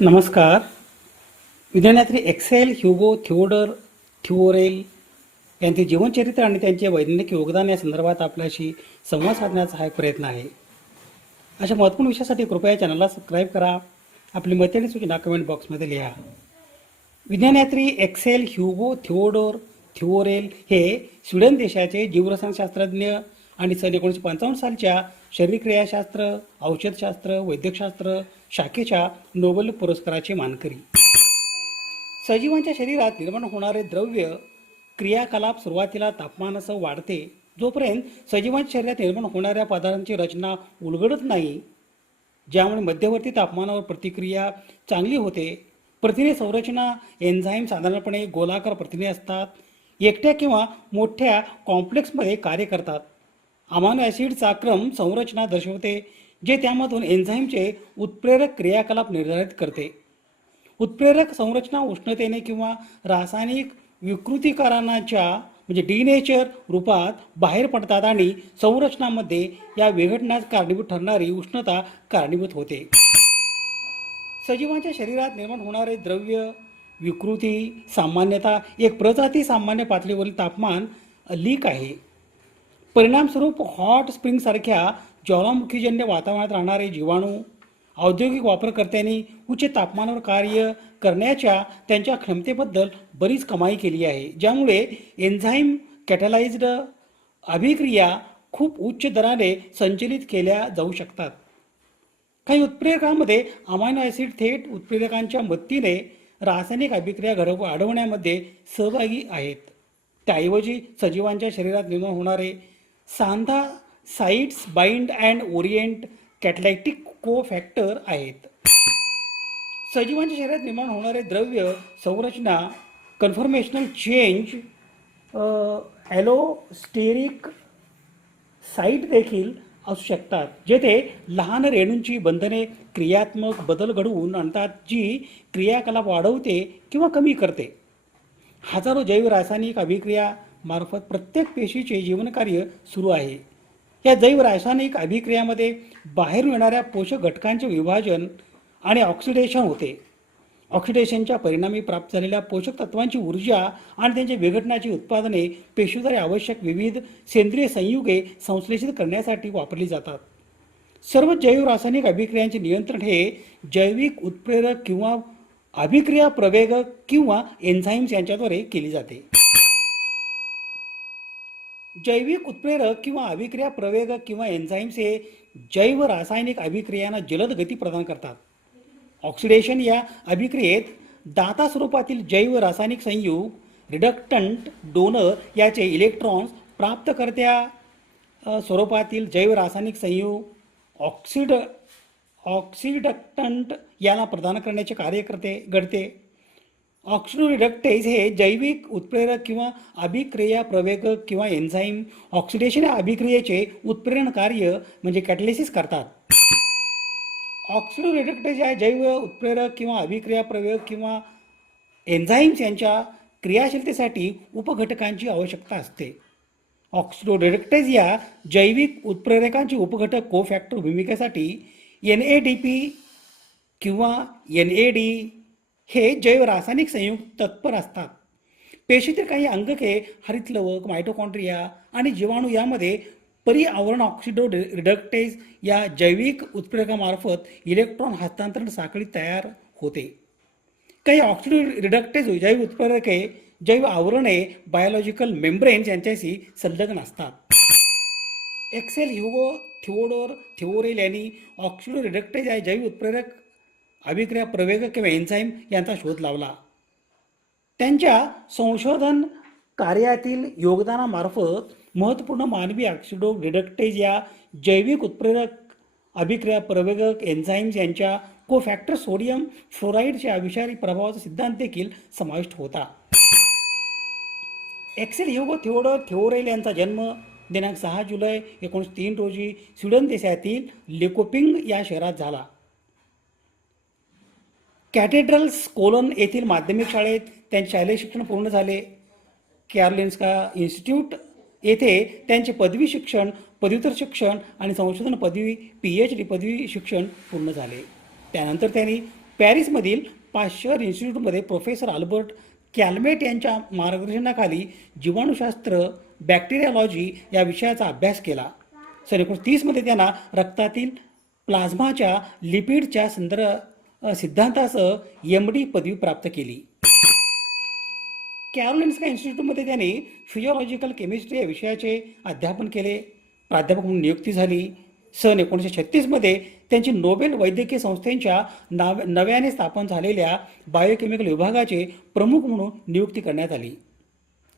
नमस्कार. विज्ञानयात्री Excel Hugo Theodore थिओरेल यांचे जीवनचरित्र आणि त्यांचे वैज्ञानिक योगदान या संदर्भात आपल्याशी संवाद साधण्याचा हा एक प्रयत्न आहे. अशा महत्त्वपूर्ण विषयासाठी कृपया चॅनलला सबस्क्राईब करा. आपली मते आणि सूचना कमेंट बॉक्समध्ये लिहा. विज्ञानयात्री एक्सेल ह्युगो थिओडोर थिओरेल हे स्वीडन देशाचे जीवरसायनशास्त्रज्ञ आणि सन 1955 सालच्या शरीरक्रियाशास्त्र, औषधशास्त्र, वैद्यकशास्त्र शाखेच्या नोबेल पुरस्काराचे मानकरी. सजीवांच्या शरीरात निर्माण होणारे द्रव्य क्रियाकलाप सुरुवातीला तापमानासह वाढते. जोपर्यंत सजीवांच्या शरीरात निर्माण होणाऱ्या पदार्थांची रचना उलगडत नाही, ज्यामुळे मध्यवर्ती तापमानावर प्रतिक्रिया चांगली होते. प्रथिने संरचना एन्झाईम साधारणपणे गोलाकार प्रथिने असतात, एकट्या किंवा मोठ्या कॉम्प्लेक्समध्ये कार्य करतात. अमायनो ॲसिडचा क्रम संरचना दर्शवते, जे त्यामधून एन्झाईमचे उत्प्रेरक क्रियाकलाप निर्धारित करते. उत्प्रेरक संरचना उष्णतेने किंवा रासायनिक विकृतीकरणाच्या डिनेचर रूपात बाहेर पडतात आणि संरचनामध्ये या विघटनास कारणीभूत ठरणारी उष्णता कारणीभूत होते. सजीवांच्या शरीरात निर्माण होणारे द्रव्य विकृती सामान्यतः एक प्रजाती सामान्य पातळीवरील तापमान लीक आहे. परिणामस्वरूप हॉट स्प्रिंगसारख्या ज्वालामुखीजन्य वातावरणात राहणारे जीवाणू औद्योगिक वापरकर्त्यांनी उच्च तापमानावर कार्य करण्याच्या त्यांच्या क्षमतेबद्दल बरीच कमाई केली आहे, ज्यामुळे एन्झाईम कॅटलाइज्ड अभिक्रिया खूप उच्च दराने संचलित केल्या जाऊ शकतात. काही उत्प्रेरकांमध्ये अमायनो ॲसिड थेट उत्प्रेरकांच्या मदतीने रासायनिक अभिक्रिया घडवण्यामध्ये सहभागी आहेत. त्याऐवजी सजीवांच्या शरीरात निर्माण होणारे सांधा साइट्स बाइंड अँड ओरिएंट कॅटलायटिक कोफॅक्टर आहेत. सजीवांच्या शरीरात निर्माण होणारे द्रव्य संरचना कन्फर्मेशनल चेंज ॲलोस्टेरिक साईट देखील असू शकतात, जेथे लहान रेणूंची बंधने क्रियात्मक बदल घडवून आणतात, जी क्रियाकलाप वाढवते किंवा कमी करते. हजारो जैव रासायनिक अभिक्रिया मार्फत प्रत्येक पेशीचे जीवनकार्य सुरू आहे. या जैव रासायनिक अभिक्रियामध्ये बाहेरून येणाऱ्या पोषक घटकांचे विभाजन आणि ऑक्सिडेशन होते. ऑक्सिडेशनच्या परिणामी प्राप्त झालेल्या पोषक तत्वांची ऊर्जा आणि त्यांच्या विघटनाची उत्पादने पेशीद्वारे आवश्यक विविध सेंद्रिय संयुगे संश्लेषित करण्यासाठी वापरली जातात. सर्व जैव रासायनिक अभिक्रियांचे नियंत्रण हे जैविक उत्प्रेरक किंवा अभिक्रिया प्रवेगक किंवा एन्झाईम्स यांच्याद्वारे केले जाते. जैविक उत्प्रेरक किंवा अभिक्रिया प्रवेगक किंवा एन्झाईम्स हे जैव रासायनिक अभिक्रियांना जलद गती प्रदान करतात. ऑक्सिडेशन या अभिक्रियेत दाता स्वरूपातील जैव रासायनिक संयुग रिडक्टंट डोनर याचे इलेक्ट्रॉन्स प्राप्तकर्त्या स्वरूपातील जैव रासायनिक संयुग ऑक्सिडक्टंट याला प्रदान करण्याचे कार्य घडते. ऑक्सिडोरिडक्टेज हे जैविक उत्प्रेरक किंवा अभिक्रिया प्रवेगक किंवा एन्झाईम ऑक्सिडेशन या अभिक्रियेचे उत्प्रेरण कार्य कॅटलिसिस करतात. ऑक्सिडोरिडक्टेज या जैव उत्प्रेरक किंवा अभिक्रिया प्रवेगक किंवा एन्झाईम्स यांच्या क्रियाशीलतेसाठी उपघटकांची आवश्यकता असते. ऑक्सिडोरिडक्टेज या जैविक उत्प्रेरकांचे उपघटक कोफॅक्टर भूमिकेसाठी NADP किंवा NAD हे जैव रासायनिक संयुग तत्पर असतात. पेशीतील काही अंगके, हरितलवक, मायटोकॉन्ड्रिया आणि जीवाणू यामध्ये परिआवरण ऑक्सिडो रिडक्टेज या जैविक उत्प्रेरकामार्फत इलेक्ट्रॉन हस्तांतरण साखळी तयार होते. काही ऑक्सिडो रिडक्टेज जैव उत्प्रेरके जैव आवरणे बायोलॉजिकल मेम्ब्रेन्स यांच्याशी संलग्न असतात. एक्सेल ह्युगो थिओडोर थिओरेल यांनी ऑक्सिडो रिडक्टेज या जैव उत्प्रेरक अभिक्रिया प्रवेगक किंवा एन्झाईम यांचा शोध लावला. त्यांच्या संशोधन कार्यातील योगदानामार्फत महत्त्वपूर्ण मानवी ऑक्सिडो रिडक्टेज या जैविक उत्प्रेरक अभिक्रिया प्रवेगक एन्झाईम्स यांच्या कोफॅक्टर सोडियम फ्लोराईडच्या विषारी प्रभावाचा सिद्धांत देखील समाविष्ट होता. एक्सेल ह्युगो थिओडोर थिओरेल यांचा जन्म दिनांक 6 जुलै 1903 रोजी स्वीडन देशातील लेकोपिंग या शहरात झाला. कॅथेड्रल्स कोलन येथील माध्यमिक शाळेत त्यांचे शालेय शिक्षण पूर्ण झाले. कॅरोलिन्स्का इन्स्टिट्यूट येथे त्यांचे पदवी शिक्षण, पदव्युत्तर शिक्षण आणि संशोधन पदवी PhD पदवी शिक्षण पूर्ण झाले. त्यानंतर त्यांनी पॅरिसमधील पाश्चर इन्स्टिट्यूटमध्ये प्रोफेसर अल्बर्ट कॅल्मेट यांच्या मार्गदर्शनाखाली जीवाणुशास्त्र, बॅक्टेरियालॉजी या विषयाचा अभ्यास केला. सन 1930मध्ये त्यांना रक्तातील प्लाझ्माच्या लिपिडच्या सिद्धांतासह MD पदवी प्राप्त केली. कॅरोलिन्स्का इन्स्टिट्यूटमध्ये त्यांनी फिजिओलॉजिकल केमिस्ट्री या विषयाचे अध्यापन केले. प्राध्यापक म्हणून नियुक्ती झाली. सन 1936मध्ये त्यांची नोबेल वैद्यकीय संस्थेच्या नव्याने स्थापन झालेल्या बायोकेमिकल विभागाचे प्रमुख म्हणून नियुक्ती करण्यात आली.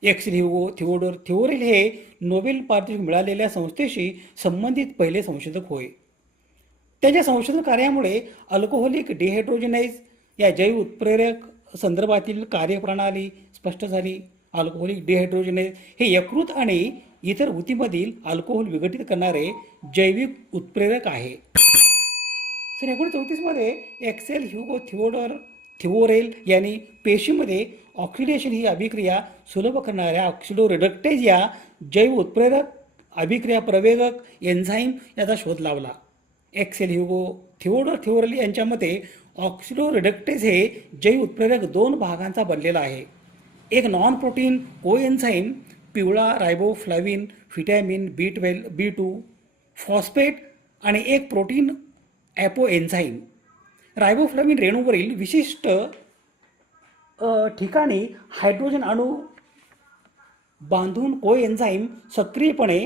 एक्सेल ह्युगो थिओडोर थिओरेल हे नोबेल पारितोषिक मिळालेल्या संस्थेशी संबंधित पहिले संशोधक होय. त्यांच्या संशोधन कार्यामुळे अल्कोहोलिक डिहायड्रोजनेज या जैव उत्प्रेरक संदर्भातील कार्यप्रणाली स्पष्ट झाली. अल्कोहोलिक डिहायड्रोजनेज हे यकृत आणि इतर ऊतीमधील अल्कोहोल विघटित करणारे जैविक उत्प्रेरक आहे. सन 1934मध्ये एक्सेल ह्युगो थिओरेल यांनी पेशीमध्ये ऑक्सिडेशन ही अभिक्रिया सुलभ करणाऱ्या ऑक्सिडोरिडक्टेज या जैव उत्प्रेरक अभिक्रिया प्रवेगक एन्झाईम याचा शोध लावला. एक्सेल ह्युगो थिओरेल यांच्या मते ऑक्सिडोरिडक्टेज हे जैव उत्प्रेरक 2 भागांचा बनलेला आहे. एक नॉन प्रोटीन कोएन्झाईम पिवळा रायबोफ्लाविन व्हिटॅमिन B12 B2 फॉस्फेट आणि एक प्रोटीन ॲपो एन्झाईम. रायबोफ्लाविन रेणूवरील विशिष्ट ठिकाणी हायड्रोजन अणू बांधून कोएन्झाईम सक्रियपणे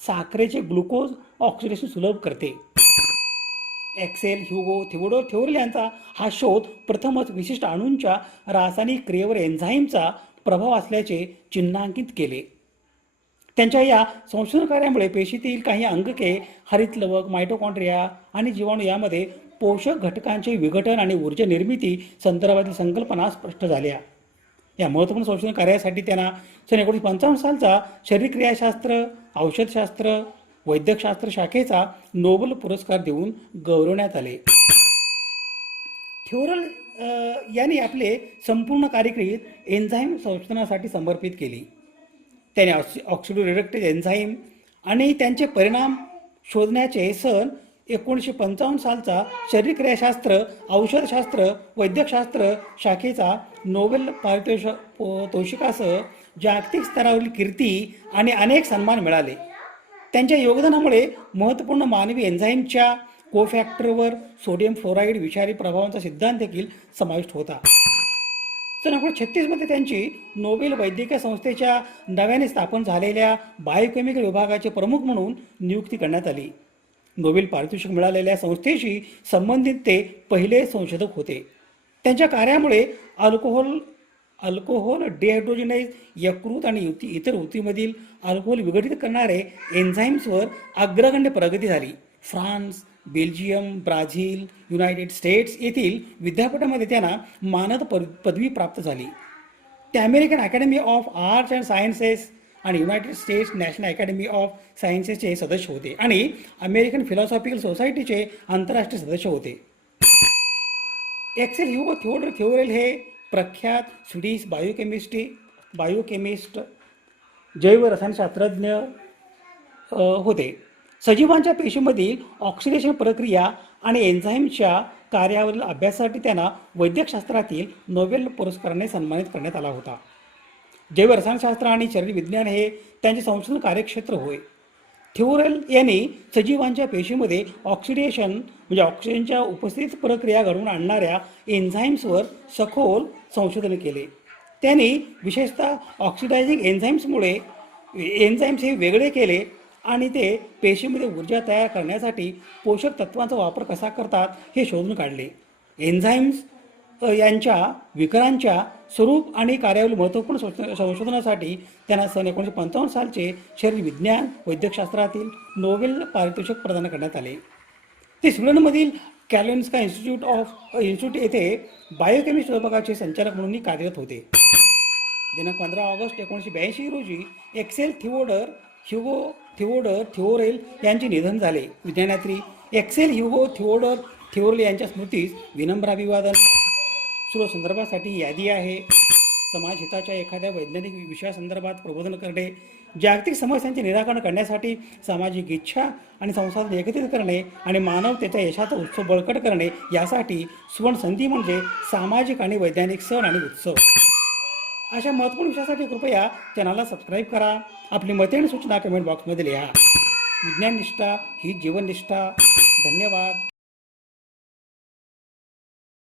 साखरेचे ग्लुकोज ऑक्सिडेशन सुलभ करते. एक्सेल ह्युगो थिओरेल यांचा हा शोध प्रथमच विशिष्ट अणूंच्या रासायनिक क्रियेवर एन्झाईमचा प्रभाव असल्याचे चिन्हांकित केले. त्यांच्या या संशोधन कार्यामुळे पेशीतील काही अंगके, हरितलवक, मायटोकॉन्ड्रिया आणि जीवाणू यामध्ये पोषक घटकांचे विघटन आणि ऊर्जा निर्मिती संदर्भातील संकल्पना स्पष्ट झाल्या. या महत्त्वपूर्ण संशोधन कार्यासाठी त्यांना सन 1955 सालचा शरीरक्रियाशास्त्र, औषधशास्त्र, वैद्यकशास्त्र शाखेचा नोबेल पुरस्कार देऊन गौरवण्यात आले. थिओरेल यांनी आपले संपूर्ण कारकीर्द एन्झाईम संशोधनासाठी समर्पित केली. त्याने ऑक्सिडोरिडक्टेज एन्झाईम आणि त्यांचे परिणाम शोधण्याचे सन 1955 सालचा शरीरक्रियाशास्त्र, औषधशास्त्र, वैद्यकशास्त्र शाखेचा नोबेल पारितोषिकासह जागतिक स्तरावरील कीर्ती आणि अनेक सन्मान मिळाले. त्यांच्या योगदानामुळे महत्त्वपूर्ण मानवी एन्झाईमच्या कोफॅक्टरवर सोडियम फ्लोराईड विषारी प्रभावांचा सिद्धांत देखील समाविष्ट होता. सन 1936मध्ये त्यांची नोबेल वैद्यकीय संस्थेच्या नव्याने स्थापन झालेल्या बायोकेमिकल विभागाचे प्रमुख म्हणून नियुक्ती करण्यात आली. नोबेल पारितोषिक मिळालेल्या संस्थेशी संबंधित ते पहिले संशोधक होते. त्यांच्या कार्यामुळे अल्कोहोल डिहायड्रोजनेज यकृत आणि इतर ऊतीमधील अल्कोहोल विघटित करणारे एन्झाईम्सवर अग्रगण्य प्रगती झाली. France, Belgium, Brazil, United States येथील विद्यापीठामध्ये त्यांना मानद पदवी प्राप्त झाली. ते American Academy of Arts and Sciences आणि United States National Academy of सायन्सेसचे सदस्य होते आणि अमेरिकन फिलॉसॉफिकल सोसायटीचे आंतरराष्ट्रीय सदस्य होते. एक्सेल ह्युगो थिओरेल हे प्रख्यात स्वीडिश बायोकेमिस्ट जैव रसायनशास्त्रज्ञ होते. सजीवांच्या पेशीमधील ऑक्सिडेशन प्रक्रिया आणि एन्झाईमच्या कार्यावरील अभ्यासासाठी त्यांना वैद्यकशास्त्रातील नोबेल पुरस्काराने सन्मानित करण्यात आला होता. जैव रसायनशास्त्र आणि शरीरविज्ञान हे त्यांचे संशोधन कार्यक्षेत्र होय. थिओरेल यांनी सजीवांच्या पेशीमध्ये ऑक्सिडेशन म्हणजे ऑक्सिजनच्या उपस्थितीत प्रक्रिया घडवून आणणाऱ्या एन्झाईम्सवर सखोल संशोधन केले. त्यांनी विशेषतः ऑक्सिडायझिंग एन्झाईम्स हे वेगळे केले आणि ते पेशीमध्ये ऊर्जा तयार करण्यासाठी पोषक तत्वांचा वापर कसा करतात हे शोधून काढले. एन्झाईम्स यांच्या विकारांच्या स्वरूप आणि कार्यावरील महत्त्वपूर्ण संशोधनासाठी त्यांना सन 1955 सालचे शरीर विज्ञान वैद्यकशास्त्रातील नोबेल पारितोषिक प्रदान करण्यात आले. ते स्वीडनमधील कॅरोलिन्स्का इन्स्टिट्यूट येथे बायोकेमिस्ट्री विभागाचे संचालक म्हणूनही कार्यरत होते. दिनांक 15 ऑगस्ट 1982 रोजी एक्सेल थिओरेल यांचे निधन झाले. विज्ञानात्री एक्सेल ह्युगो थिओरेल यांच्या स्मृतीस विनम्र अभिवादन. सर्व संदर्भासाठी यादी आहे. समाज हिताच्या एखाद्या वैज्ञानिक विषयासंदर्भात प्रबोधन करणे, जागतिक समस्यांचे निराकरण करण्यासाठी सामाजिक इच्छा आणि संसाधन एकत्रित करणे आणि मानवतेच्या यशाचा उत्सव बळकट करणे यासाठी सुवर्ण संधी म्हणजे सामाजिक आणि वैज्ञानिक सण आणि उत्सव. अशा महत्त्वपूर्ण विषयासाठी कृपया चॅनलला सबस्क्राईब करा. आपली मते आणि सूचना कमेंट बॉक्समध्ये लिहा. विज्ञान निष्ठा ही जीवननिष्ठा. धन्यवाद.